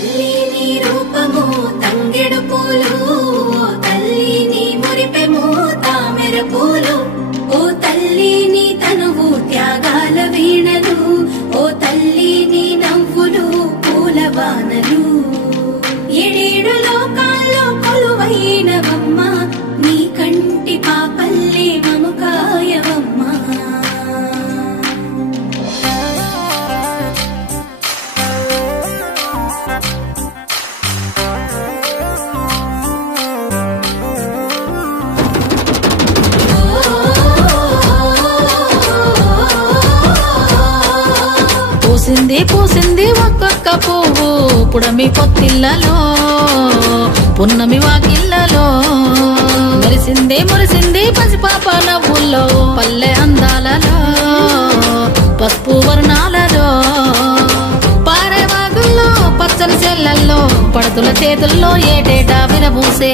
తల్లి నీ రూపము తంగెడు పూలు, ఓ తల్లి నీ మురిపెము తామెర పూలు, ఓ తల్లి నీ తనువు త్యాగాల వీణలు, ఓ తల్లి నీ నవ్వులు పూలవానలు. ఏడేడు లోకాల్లో కొలువైనవమ్మ, నీ కంటి పాపల్లే మము కాయవమ్మ. పూసింది పూసింది ఒక్కొక్క పువ్వు పుడమి పొత్తిళ్లలో, పున్నమి వాకిళ్లలో, మెరిసింది మురిసింది పసిపాప నవ్వుల్లో, పల్లె అందాలలో పసుపు వర్ణాలలో, పారేవాగుల్లో పచ్చని చెల్లల్లో, పడతుల చేతుల్లో ఏటేటా విరబూసే.